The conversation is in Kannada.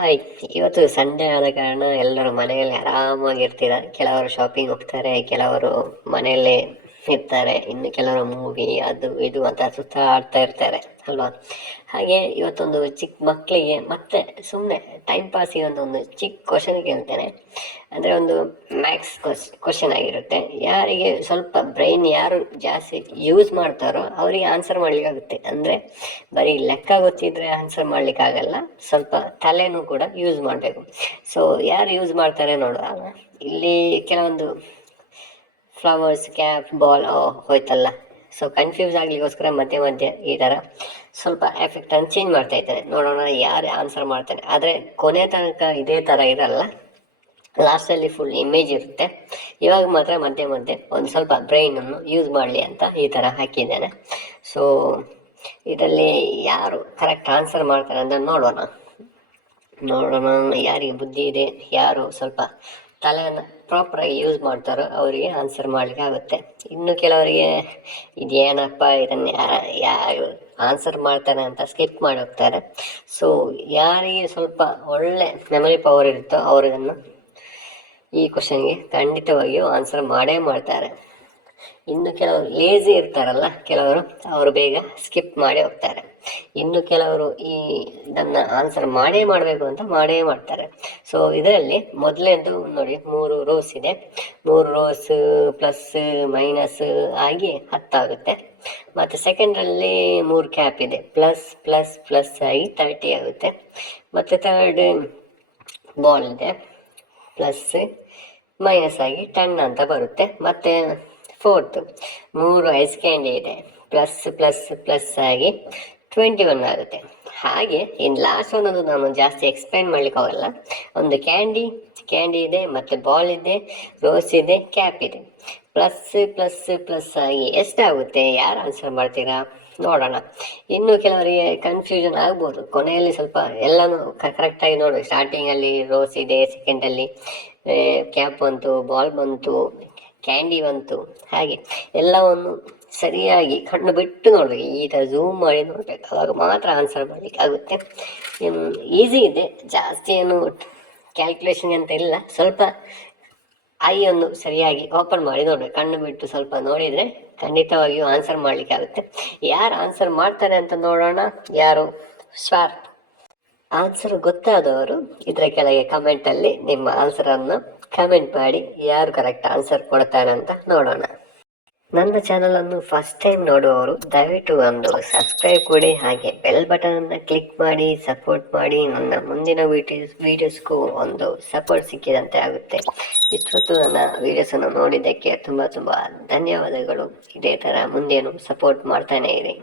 ಹಾಯ್. ಇವತ್ತು ಸಂಡೇ ಆದ ಕಾರಣ ಎಲ್ಲರೂ ಮನೆಯಲ್ಲಿ ಆರಾಮಾಗಿರ್ತಿದ್ದಾರೆ. ಕೆಲವರು ಶಾಪಿಂಗ್ ಹೋಗ್ತಾರೆ, ಕೆಲವರು ಮನೆಯಲ್ಲೇ ಇರ್ತಾರೆ, ಇನ್ನು ಕೆಲವರು ಮೂವಿ ಅದು ಇದು ಅಂತ ಸುತ್ತಾಡ್ತಾ ಇರ್ತಾರೆ ಅಲ್ವಾ. ಹಾಗೆ ಇವತ್ತೊಂದು ಚಿಕ್ಕ ಮಕ್ಕಳಿಗೆ ಮತ್ತೆ ಸುಮ್ಮನೆ ಟೈಮ್ ಪಾಸಿಗೆ ಒಂದು ಚಿಕ್ಕ ಕ್ವಶನ್ ಕೇಳ್ತೇನೆ. ಅಂದರೆ ಒಂದು ಮ್ಯಾಥ್ಸ್ ಕ್ವಶನ್ ಆಗಿರುತ್ತೆ. ಯಾರಿಗೆ ಸ್ವಲ್ಪ ಬ್ರೈನ್ ಯಾರು ಜಾಸ್ತಿ ಯೂಸ್ ಮಾಡ್ತಾರೋ ಅವರಿಗೆ ಆನ್ಸರ್ ಮಾಡ್ಲಿಕ್ಕಾಗುತ್ತೆ. ಅಂದರೆ ಬರೀ ಲೆಕ್ಕ ಗೊತ್ತಿದ್ರೆ ಆನ್ಸರ್ ಮಾಡ್ಲಿಕ್ಕಾಗಲ್ಲ, ಸ್ವಲ್ಪ ತಲೆನೂ ಕೂಡ ಯೂಸ್ ಮಾಡಬೇಕು. ಸೊ ಯಾರು ಯೂಸ್ ಮಾಡ್ತಾರೆ ನೋಡುವ. ಇಲ್ಲಿ ಕೆಲವೊಂದು ಫ್ಲವರ್ಸ್, ಕ್ಯಾಪ್, ಬಾಲ್ ಹೋಯ್ತಲ್ಲ. ಸೊ ಕನ್ಫ್ಯೂಸ್ ಆಗ್ಲಿಕ್ಕೋಸ್ಕರ ಮಧ್ಯೆ ಮಧ್ಯೆ ಈ ಥರ ಸ್ವಲ್ಪ ಎಫೆಕ್ಟನ್ನು ಚೇಂಜ್ ಮಾಡ್ತಾ ಇದ್ದಾರೆ. ನೋಡೋಣ ಯಾರು ಆನ್ಸರ್ ಮಾಡ್ತಾರೆ. ಆದರೆ ಕೊನೆ ತನಕ ಇದೇ ಥರ ಇರಲ್ಲ, ಲಾಸ್ಟಲ್ಲಿ ಫುಲ್ ಇಮೇಜ್ ಇರುತ್ತೆ. ಇವಾಗ ಮಾತ್ರ ಮಧ್ಯೆ ಮಧ್ಯೆ ಒಂದು ಸ್ವಲ್ಪ ಬ್ರೈನನ್ನು ಯೂಸ್ ಮಾಡಲಿ ಅಂತ ಈ ಥರ ಹಾಕಿದ್ದೇನೆ. ಸೊ ಇದರಲ್ಲಿ ಯಾರು ಕರೆಕ್ಟ್ ಆನ್ಸರ್ ಮಾಡ್ತಾರೆ ಅಂತ ನೋಡೋಣ. ಯಾರಿಗೆ ಬುದ್ಧಿ ಇದೆ, ಯಾರು ಸ್ವಲ್ಪ ತಲೆಯನ್ನು ಪ್ರಾಪರಾಗಿ ಯೂಸ್ ಮಾಡ್ತಾರೋ ಅವರಿಗೆ ಆನ್ಸರ್ ಮಾಡಲಿಕ್ಕೆ ಆಗುತ್ತೆ. ಇನ್ನು ಕೆಲವರಿಗೆ ಇದೇನಪ್ಪ ಇದನ್ನು ಯಾರು ಆನ್ಸರ್ ಮಾಡ್ತಾರೆ ಅಂತ ಸ್ಕಿಪ್ ಮಾಡಿ ಹೋಗ್ತಾರೆ. ಸೊ ಯಾರಿಗೆ ಸ್ವಲ್ಪ ಒಳ್ಳೆ ಮೆಮೊರಿ ಪವರ್ ಇರುತ್ತೋ ಅವರು ಇದನ್ನು ಈ ಕ್ವಶನ್ಗೆ ಖಂಡಿತವಾಗಿಯೂ ಆನ್ಸರ್ ಮಾಡೇ ಮಾಡ್ತಾರೆ. ಇನ್ನು ಕೆಲವರು ಲೇಜಿ ಇರ್ತಾರಲ್ಲ, ಅವರು ಬೇಗ ಸ್ಕಿಪ್ ಮಾಡಿ ಹೋಗ್ತಾರೆ. ಇನ್ನು ಕೆಲವರು ಇದನ್ನು ಆನ್ಸರ್ ಮಾಡಬೇಕು ಅಂತ ಮಾಡೇ ಮಾಡ್ತಾರೆ. ಸೊ ಇದರಲ್ಲಿ ಮೊದಲೇದು ನೋಡಿ, 3 ರೋಸ್ ಇದೆ. 3 ರೋಸ್ ಪ್ಲಸ್ ಮೈನಸ್ ಆಗಿ 10 ಆಗುತ್ತೆ. ಮತ್ತು ಸೆಕೆಂಡ್ರಲ್ಲಿ 3 ಕ್ಯಾಪ್ ಇದೆ, ಪ್ಲಸ್ ಪ್ಲಸ್ ಪ್ಲಸ್ ಆಗಿ 30 ಆಗುತ್ತೆ. ಮತ್ತು ಥರ್ಡ್ ಬಾಲ್ ಇದೆ, ಪ್ಲಸ್ ಮೈನಸ್ ಆಗಿ 10 ಅಂತ ಬರುತ್ತೆ. ಮತ್ತು ಫೋರ್ತ್ 3 ಐಸ್ ಕ್ಯಾಂಡಿ ಇದೆ, ಪ್ಲಸ್ ಪ್ಲಸ್ ಪ್ಲಸ್ ಆಗಿ 21 ಆಗುತ್ತೆ. ಹಾಗೆ ಇನ್ನು ಲಾಸ್ಟ್ ಒಂದೊಂದು ನಾನು ಜಾಸ್ತಿ ಎಕ್ಸ್ಪ್ಲೈನ್ ಮಾಡ್ಲಿಕ್ಕೆ ಹೋಗಲ್ಲ. ಒಂದು ಕ್ಯಾಂಡಿ ಇದೆ, ಮತ್ತು ಬಾಲ್ ಇದೆ, ರೋಸ್ ಇದೆ, ಕ್ಯಾಪ್ ಇದೆ. ಪ್ಲಸ್ ಪ್ಲಸ್ ಪ್ಲಸ್ ಆಗಿ ಎಷ್ಟಾಗುತ್ತೆ? ಯಾರು ಆನ್ಸರ್ ಮಾಡ್ತೀರಾ ನೋಡೋಣ. ಇನ್ನು ಕೆಲವರಿಗೆ ಕನ್ಫ್ಯೂಷನ್ ಆಗ್ಬೋದು. ಕೊನೆಯಲ್ಲಿ ಸ್ವಲ್ಪ ಎಲ್ಲನೂ ಕರೆಕ್ಟಾಗಿ ನೋಡಬೇಕು. ಸ್ಟಾರ್ಟಿಂಗಲ್ಲಿ ರೋಸ್ ಇದೆ, ಸೆಕೆಂಡಲ್ಲಿ ಕ್ಯಾಪ್ ಬಂತು, ಬಾಲ್ ಬಂತು, ಕ್ಯಾಂಡಿ ಬಂತು. ಹಾಗೆ ಎಲ್ಲವನ್ನು ಸರಿಯಾಗಿ ಕಣ್ಣು ಬಿಟ್ಟು ನೋಡಬೇಕು. ಈ ಥರ ಝೂಮ್ ಮಾಡಿ ನೋಡಬೇಕು, ಅವಾಗ ಮಾತ್ರ ಆನ್ಸರ್ ಮಾಡಲಿಕ್ಕೆ ಆಗುತ್ತೆ. ಈಸಿ ಇದೆ, ಜಾಸ್ತಿ ಏನು ಕ್ಯಾಲ್ಕುಲೇಷನ್ ಅಂತ ಇಲ್ಲ. ಸ್ವಲ್ಪ ಐಯನ್ನು ಸರಿಯಾಗಿ ಓಪನ್ ಮಾಡಿ ನೋಡಬೇಕು. ಕಣ್ಣು ಬಿಟ್ಟು ಸ್ವಲ್ಪ ನೋಡಿದರೆ ಖಂಡಿತವಾಗಿಯೂ ಆನ್ಸರ್ ಮಾಡಲಿಕ್ಕೆ ಆಗುತ್ತೆ. ಯಾರು ಆನ್ಸರ್ ಮಾಡ್ತಾರೆ ಅಂತ ನೋಡೋಣ. ಯಾರು ಶಾರ್ಪ್ ಆನ್ಸರ್ ಗೊತ್ತಾದವರು ಇದರ ಕೆಳಗೆ ಕಮೆಂಟಲ್ಲಿ ನಿಮ್ಮ ಆನ್ಸರನ್ನು ಕಮೆಂಟ್ ಮಾಡಿ, ಯಾರು ಕರೆಕ್ಟ್ ಆನ್ಸರ್ ಕೊಡ್ತಾರೆ ಅಂತ ನೋಡೋಣ. ನನ್ನ ಚಾನಲನ್ನು ಫಸ್ಟ್ ಟೈಮ್ ನೋಡುವವರು ದಯವಿಟ್ಟು ಒಂದು ಸಬ್ಸ್ಕ್ರೈಬ್ ಕೊಡಿ, ಹಾಗೆ ಬೆಲ್ ಬಟನನ್ನು ಕ್ಲಿಕ್ ಮಾಡಿ ಸಪೋರ್ಟ್ ಮಾಡಿ. ನನ್ನ ಮುಂದಿನ ವೀಡಿಯೋಸ್ಗೂ ಒಂದು ಸಪೋರ್ಟ್ ಸಿಕ್ಕಿದಂತೆ ಆಗುತ್ತೆ. ಇಷ್ಟೊತ್ತು ನನ್ನ ವೀಡಿಯೋಸನ್ನು ನೋಡಿದ್ದಕ್ಕೆ ತುಂಬ ಧನ್ಯವಾದಗಳು. ಇದೇ ಥರ ಮುಂದೇನು ಸಪೋರ್ಟ್ ಮಾಡ್ತಾನೆ ಇರಿ.